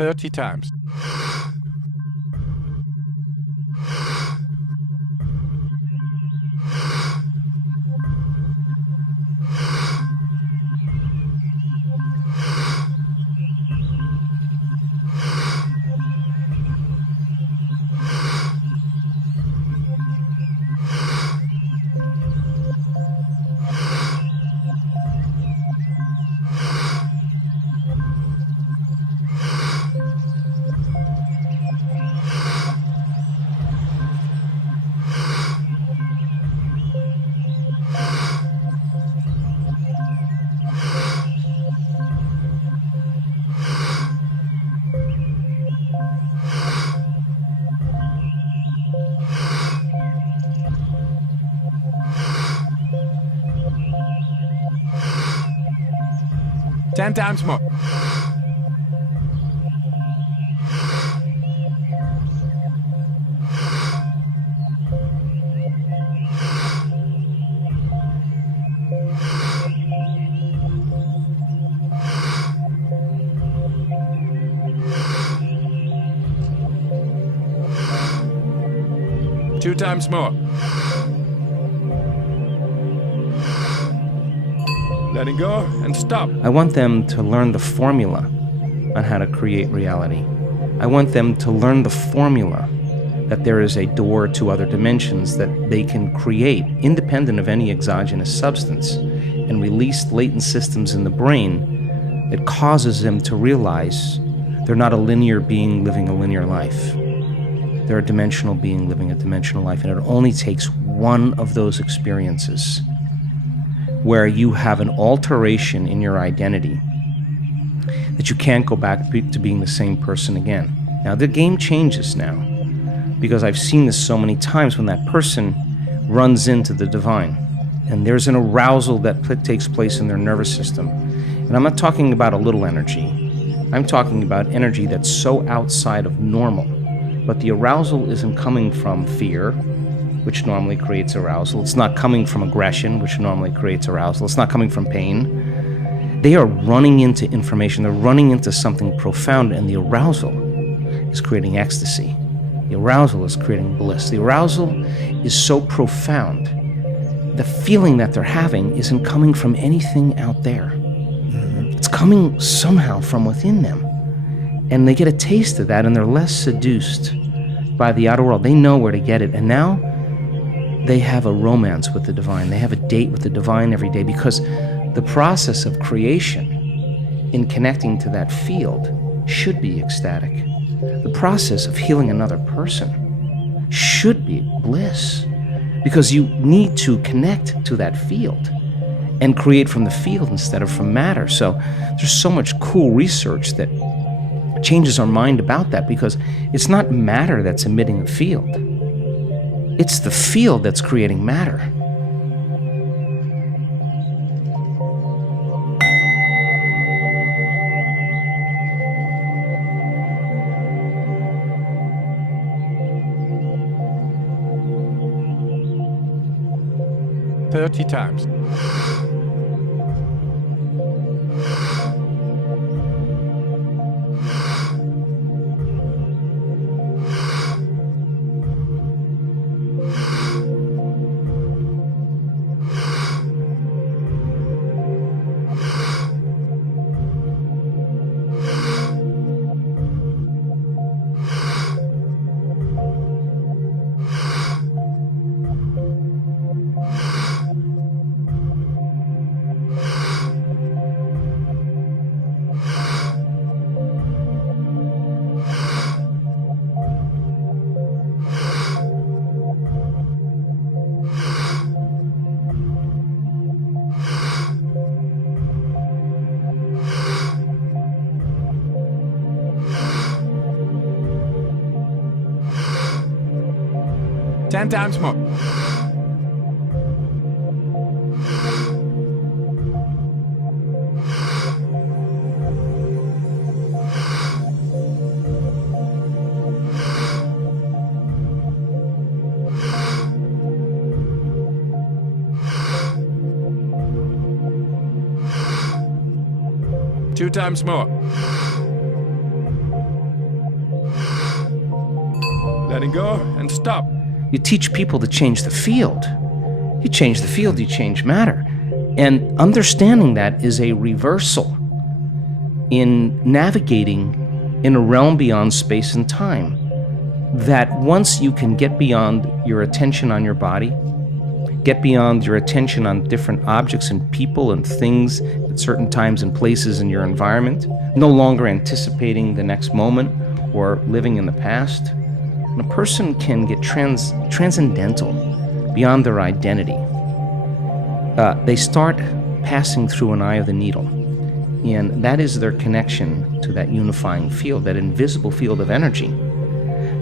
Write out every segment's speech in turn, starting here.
30 times. Ten times more. Two times more. Letting go and stop. I want them to learn the formula on how to create reality. I want them to learn the formula that there is a door to other dimensions that they can create independent of any exogenous substance and release latent systems in the brain that causes them to realize they're not a linear being living a linear life. They're a dimensional being living a dimensional life, and it only takes one of those experiences where you have an alteration in your identity that you can't go back to being the same person again. Now, the game changes now, because I've seen this so many times when that person runs into the divine, and there's an arousal that takes place in their nervous system. And I'm not talking about a little energy. I'm talking about energy that's so outside of normal. But the arousal isn't coming from fear, which normally creates arousal. It's not coming from aggression, which normally creates arousal. It's not coming from pain. They are running into information. They're running into something profound, and the arousal is creating ecstasy. The arousal is creating bliss. The arousal is so profound. The feeling that they're having isn't coming from anything out there. It's coming somehow from within them. And they get a taste of that, and they're less seduced by the outer world. They know where to get it. And now they have a romance with the divine. They have a date with the divine every day, because the process of creation in connecting to that field should be ecstatic. The process of healing another person should be bliss, because you need to connect to that field and create from the field instead of from matter. So there's so much cool research that changes our mind about that, because it's not matter that's emitting a field. It's the field that's creating matter. Thirty times. Ten times more. Two times more. Letting go and stop. You teach people to change the field. You change the field, you change matter. And understanding that is a reversal in navigating in a realm beyond space and time. That once you can get beyond your attention on your body, get beyond your attention on different objects and people and things at certain times and places in your environment, no longer anticipating the next moment or living in the past, a person can get transcendental beyond their identity. They start passing through an eye of the needle, and that is their connection to that unifying field, that invisible field of energy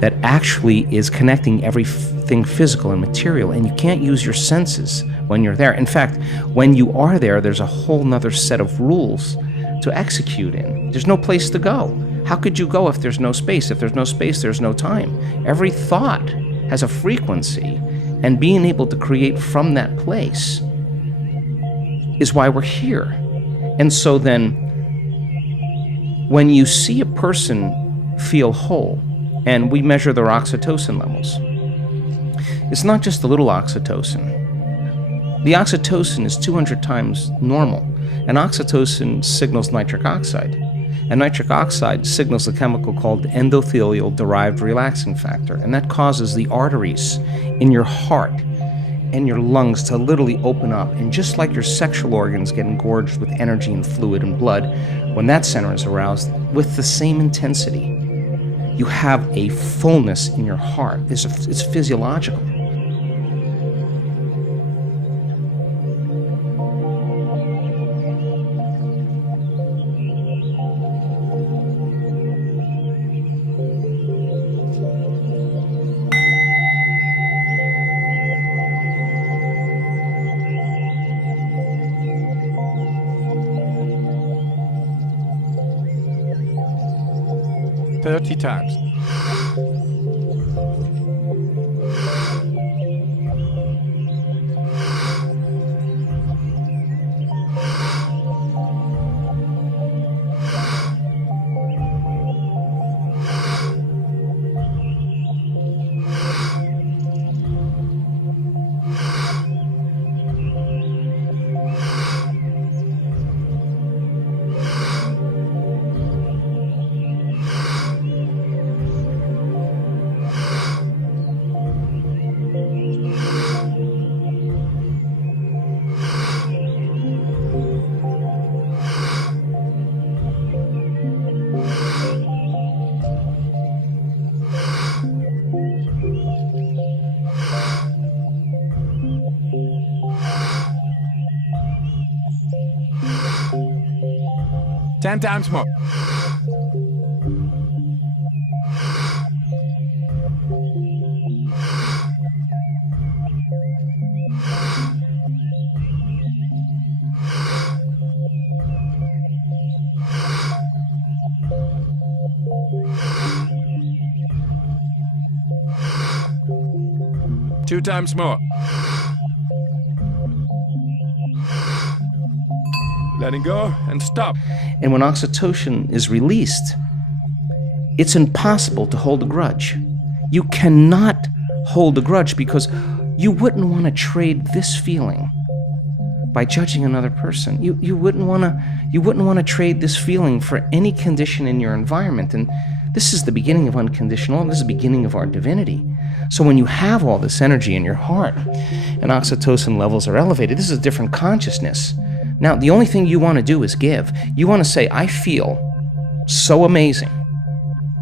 that actually is connecting everything physical and material, and you can't use your senses when you're there. In fact, when you are there, there's a whole nother set of rules to execute in. There's no place to go. How could you go if there's no space? If there's no space, there's no time. Every thought has a frequency, and being able to create from that place is why we're here. And so then, when you see a person feel whole, and we measure their oxytocin levels, it's not just a little oxytocin. The oxytocin is 200 times normal, and oxytocin signals nitric oxide. And nitric oxide signals a chemical called endothelial-derived relaxing factor, and that causes the arteries in your heart and your lungs to literally open up. And just like your sexual organs get engorged with energy and fluid and blood, when that center is aroused, with the same intensity, you have a fullness in your heart. It's physiological. Thirty times. Ten times more. Two times more. Letting go and stop. And when oxytocin is released, it's impossible to hold a grudge. You cannot hold a grudge because you wouldn't want to trade this feeling by judging another person. You wouldn't want to trade this feeling for any condition in your environment. And this is the beginning of unconditional love. This is the beginning of our divinity. So when you have all this energy in your heart and oxytocin levels are elevated, this is a different consciousness. Now, the only thing you want to do is give. You want to say, I feel so amazing,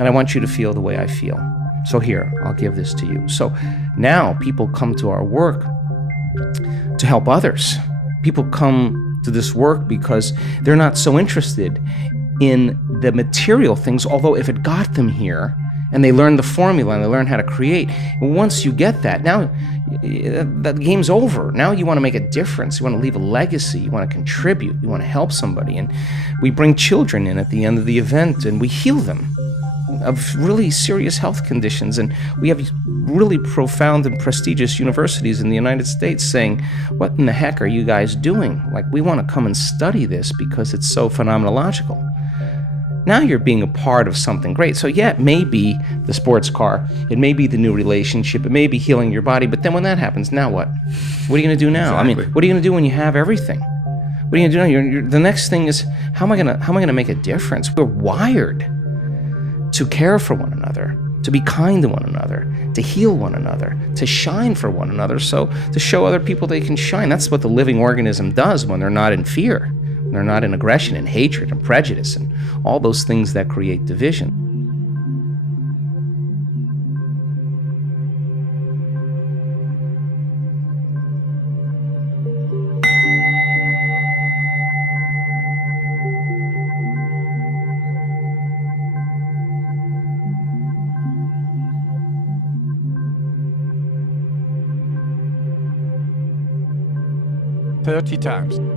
and I want you to feel the way I feel. So here, I'll give this to you. So now people come to our work to help others. People come to this work because they're not so interested in the material things, although if it got them here, and they learn the formula and they learn how to create, once you get that, now that game's over. Now you want to make a difference. You want to leave a legacy. You want to contribute. You want to help somebody. And we bring children in at the end of the event and we heal them of really serious health conditions. And we have really profound and prestigious universities in the United States saying, what in the heck are you guys doing? Like, we want to come and study this because it's so phenomenological. Now you're being a part of something great. So yeah, it may be the sports car, it may be the new relationship, it may be healing your body, but then when that happens, now what? What are you going to do now? Exactly. I mean, what are you going to do when you have everything? What are you going to do now? The next thing is, how am I going to make a difference? We're wired to care for one another, to be kind to one another, to heal one another, to shine for one another, so to show other people they can shine. That's what the living organism does when they're not in fear, when they're not in aggression and hatred and prejudice and all those things that create division. Thirty times.